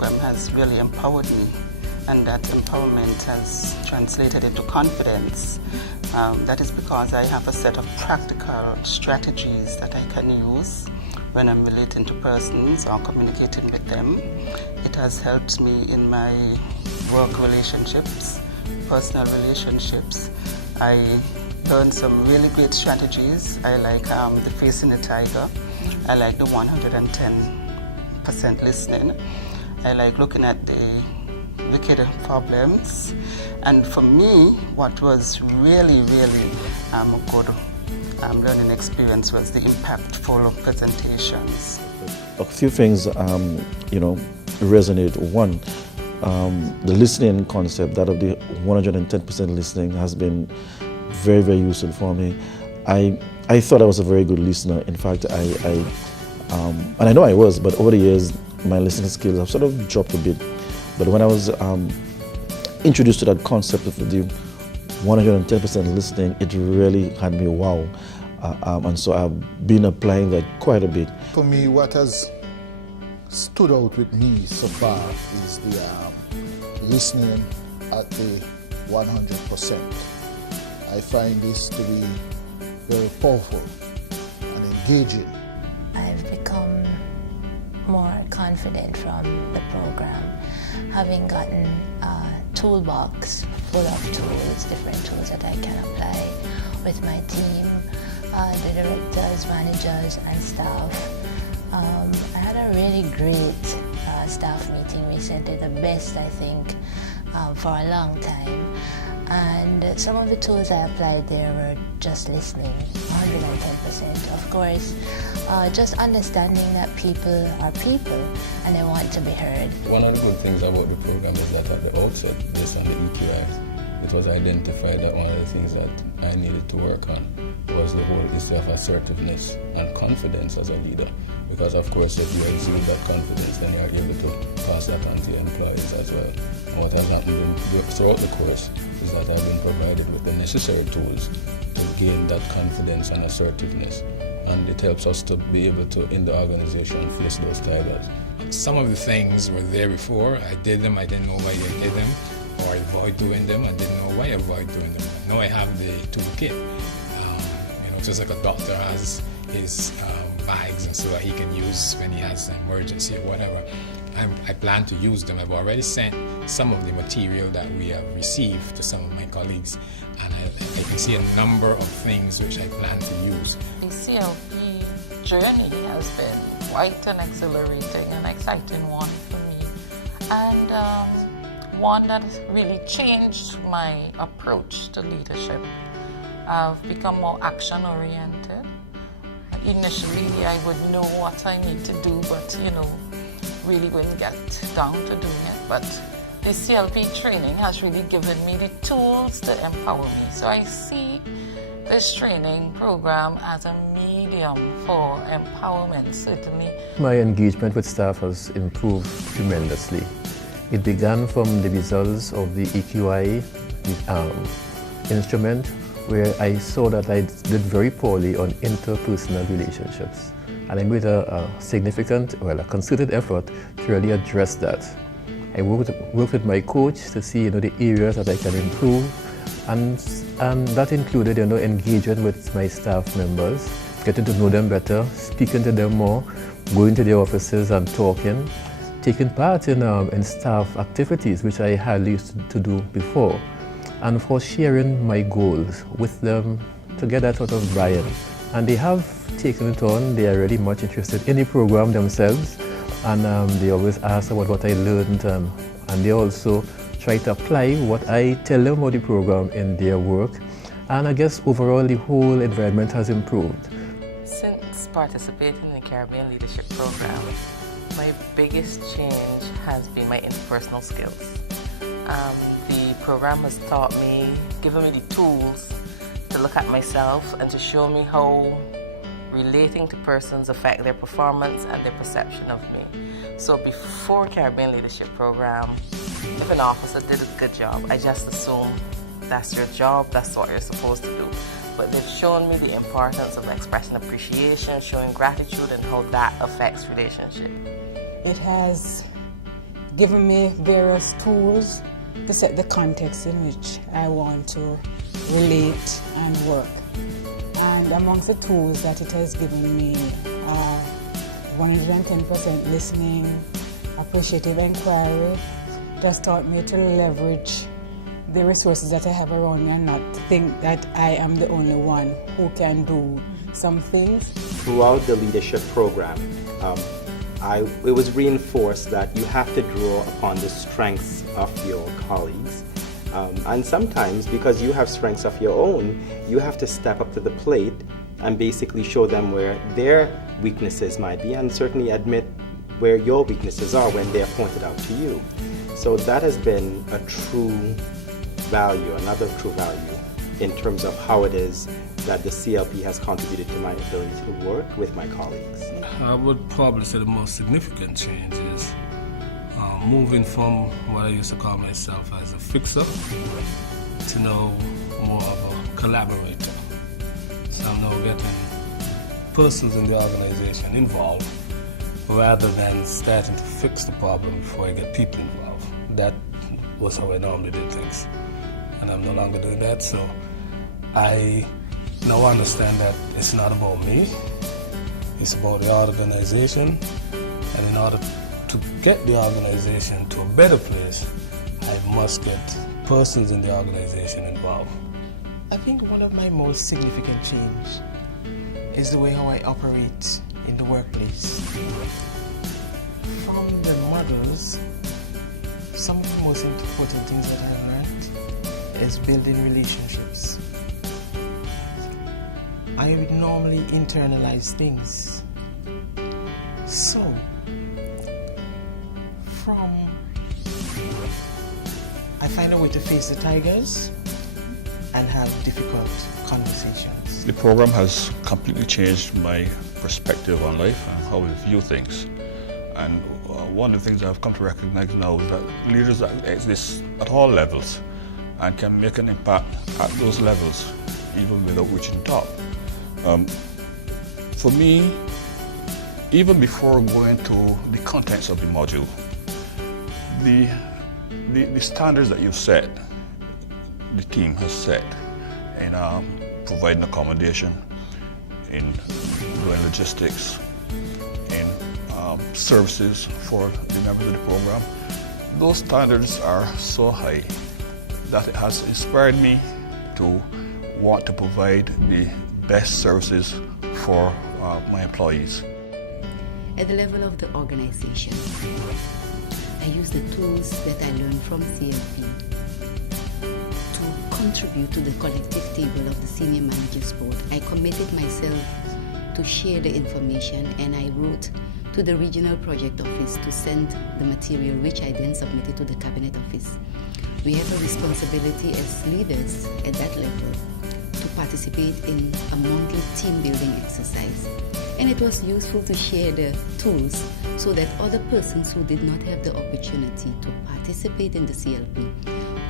program has really empowered me, and that empowerment has translated into confidence. That is because I have a set of practical strategies that I can use when I'm relating to persons or communicating with them. It has helped me in my work relationships, personal relationships. I learned some really great strategies. I like the facing the tiger. I like the 110% listening. I like looking at the wicked problems. And for me, what was really, really a good learning experience was the impactful presentations. A few things, resonate. One, the listening concept, that of the 110% listening, has been very, very useful for me. I thought I was a very good listener. In fact, and I know I was, but over the years, my listening skills have sort of dropped a bit. But when I was introduced to that concept of the 110% listening, it really had me wow. And so I've been applying that quite a bit. For me, what has stood out with me so far is the listening at the 100%. I find this to be very powerful and engaging. I've become more confident from the program, having gotten a toolbox full of tools, different tools that I can apply with my team, the directors, managers, and staff. I had a really great staff meeting recently, the best I think for a long time. And some of the tools I applied there were just listening, 110%. Of course, just understanding that people are people and they want to be heard. One of the good things about the program is that at the outset, based on the EQIs, it was identified that one of the things that I needed to work on was the whole issue of assertiveness and confidence as a leader. Because of course, if you exude that confidence, then you are able to pass that on to your employees as well. And what has happened throughout the course is that I've been provided with the necessary tools to gain that confidence and assertiveness. And it helps us to be able to, in the organization, face those tigers. Some of the things were there before. I did them, I didn't know why I did them, or I avoid doing them, I didn't know why I avoid doing them. Now I have the toolkit. Just like a doctor has his bags and so that he can use when he has an emergency or whatever. I plan to use them. I've already sent some of the material that we have received to some of my colleagues, and I can see a number of things which I plan to use. The CLP journey has been quite an exhilarating and exciting one for me, and one that has really changed my approach to leadership. I've become more action-oriented. Initially, I would know what I need to do, but, really wouldn't get down to doing it. But the CLP training has really given me the tools to empower me. So I see this training program as a medium for empowerment, certainly. My engagement with staff has improved tremendously. It began from the results of the EQI instrument, where I saw that I did very poorly on interpersonal relationships. And I made a concerted effort to really address that. I worked with my coach to see the areas that I can improve, and that included engagement with my staff members, getting to know them better, speaking to them more, going to their offices and talking, taking part in staff activities, which I hardly used to do before, and for sharing my goals with them to get that sort of buy-in. And they have taken it on. They are really much interested in the program themselves, and they always ask about what I learned, and they also try to apply what I tell them about the program in their work. And I guess overall the whole environment has improved. Since participating in the Caribbean Leadership Program, my biggest change has been my interpersonal skills. The program has taught me, given me the tools to look at myself and to show me how relating to persons affect their performance and their perception of me. So before Caribbean Leadership Program, if an officer did a good job, I just assumed that's your job, that's what you're supposed to do. But they've shown me the importance of expressing appreciation, showing gratitude, and how that affects relationship. It has given me various tools to set the context in which I want to relate and work. And amongst the tools that it has given me are 110% listening, appreciative inquiry. It has taught me to leverage the resources that I have around me and not think that I am the only one who can do some things. Throughout the leadership program, it was reinforced that you have to draw upon the strengths of your colleagues. And sometimes, because you have strengths of your own, you have to step up to the plate and basically show them where their weaknesses might be, and certainly admit where your weaknesses are when they're pointed out to you. So that has been a true value, another true value, in terms of how it is that the CLP has contributed to my ability to work with my colleagues. I would probably say the most significant change is moving from what I used to call myself as a fixer to now more of a collaborator. So I'm now getting persons in the organization involved rather than starting to fix the problem before I get people involved. That was how I normally did things, and I'm no longer doing that. So I now understand that it's not about me, it's about the organization, and in order to get the organization to a better place, I must get persons in the organization involved. I think one of my most significant change is the way how I operate in the workplace. From the models, some of the most important things that I've learned is building relationships. I would normally internalize things. So, I find a way to face the tigers and have difficult conversations. The program has completely changed my perspective on life and how I view things. And one of the things I've come to recognize now is that leaders exist at all levels and can make an impact at those levels, even without reaching top. For me, even before going to the contents of the module, the standards that you've set, the team has set in providing accommodation, in doing logistics, in services for the members of the program, those standards are so high that it has inspired me to want to provide the best services for my employees. At the level of the organization, I use the tools that I learned from CLP to contribute to the collective table of the Senior Managers Board. I committed myself to share the information, and I wrote to the Regional Project Office to send the material, which I then submitted to the Cabinet Office. We have a responsibility as leaders at that level to participate in a monthly team building exercise. And it was useful to share the tools so that other persons who did not have the opportunity to participate in the CLP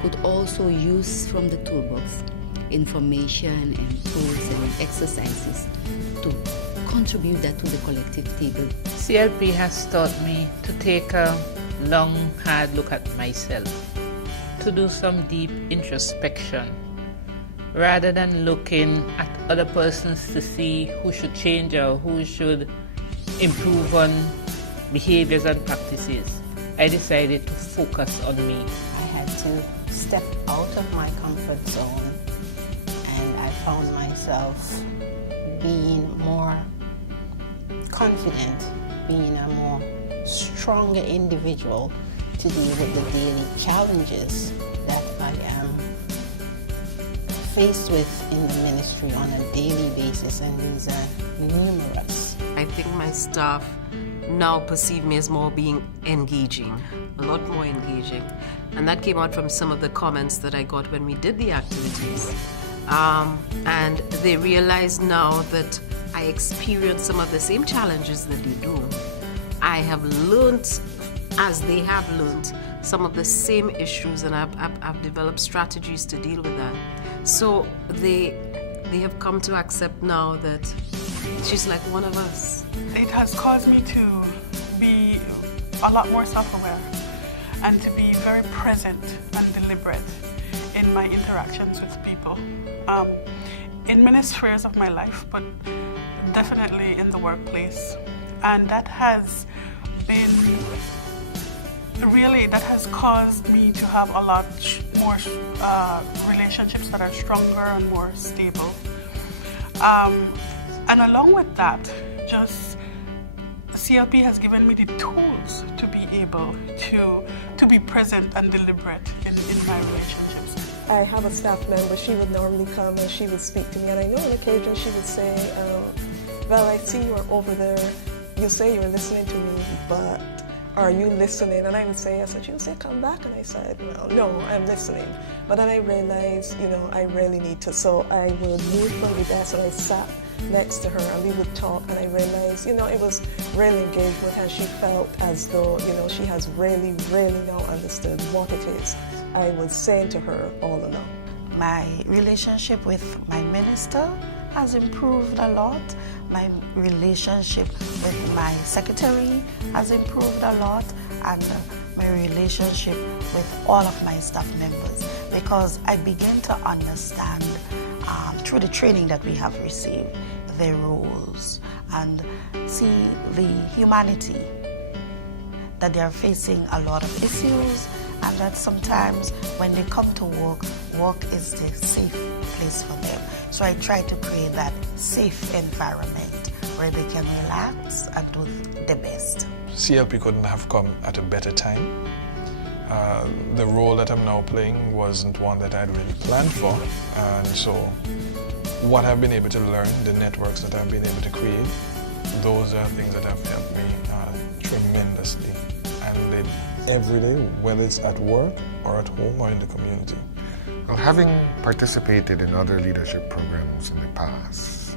could also use from the toolbox information and tools and exercises to contribute that to the collective table. CLP has taught me to take a long, hard look at myself, to do some deep introspection, rather than looking at other persons to see who should change or who should improve on behaviors and practices. I decided to focus on me. I had to step out of my comfort zone, and I found myself being more confident, being a more stronger individual to deal with the daily challenges that I am faced with in the ministry on a daily basis, and these are numerous. I think my staff now perceive me as more being engaging, a lot more engaging. And that came out from some of the comments that I got when we did the activities. And they realize now that I experience some of the same challenges that they do. I have learned, as they have learned, some of the same issues, and I've developed strategies to deal with that. So they have come to accept now that she's like one of us. It has caused me to be a lot more self-aware and to be very present and deliberate in my interactions with people, in many spheres of my life, but definitely in the workplace. And that has been really, that has caused me to have a lot more relationships that are stronger and more stable. And along with that, just CLP has given me the tools to be able to be present and deliberate in my relationships. I have a staff member, she would normally come and she would speak to me, and I know on occasion she would say, well, I see you're over there, you say you're listening to me, but are you listening? And I would say yes, and she would say, come back, and I said, well, no, I'm listening. But then I realized, I really need to, so I would move from the desk and I sat next to her and we would talk, and I realized, it was really engagement, and she felt as though, she has really, really now understood what it is I was saying to her all along. My relationship with my minister has improved a lot. My relationship with my secretary has improved a lot, and my relationship with all of my staff members, because I began to understand through the training that we have received their roles and see the humanity, that they are facing a lot of issues, and that sometimes when they come to work, work is the safe place for them. So I try to create that safe environment where they can relax and do the best. CLP couldn't have come at a better time. The role that I'm now playing wasn't one that I'd really planned for, and so what I've been able to learn, the networks that I've been able to create, those are things that have helped me tremendously. And every day, whether it's at work or at home or in the community. Well, having participated in other leadership programs in the past,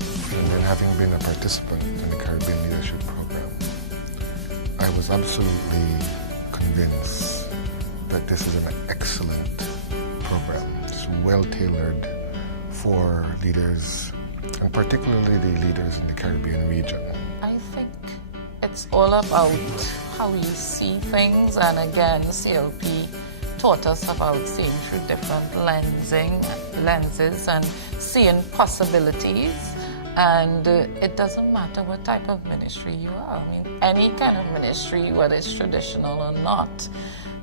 and then having been a participant in the Caribbean Leadership Program, I was absolutely convinced that this is an excellent program. It's well-tailored for leaders, and particularly the leaders in the Caribbean region. I think it's all about how you see things, and again, CLP taught us about seeing through different lenses and seeing possibilities. And it doesn't matter what type of ministry you are. I mean, any kind of ministry, whether it's traditional or not,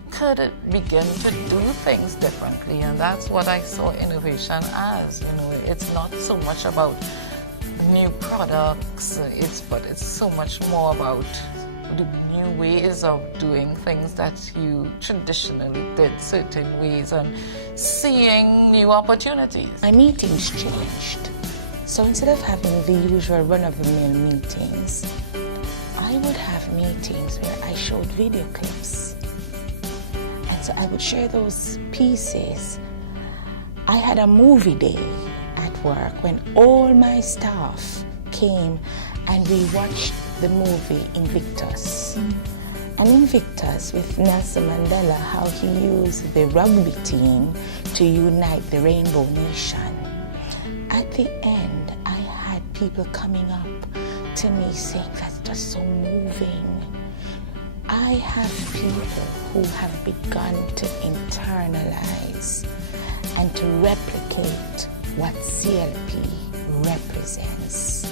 could begin to do things differently. And that's what I saw innovation as. It's not so much about new products, but it's so much more about the new ways of doing things that you traditionally did certain ways and seeing new opportunities. My meetings changed. So instead of having the usual run-of-the-mill meetings, I would have meetings where I showed video clips. And so I would share those pieces. I had a movie day at work when all my staff came and we watched the movie Invictus. And Invictus with Nelson Mandela, how he used the rugby team to unite the Rainbow Nation. At the end, I had people coming up to me saying, that's just so moving. I have people who have begun to internalize and to replicate what CLP represents.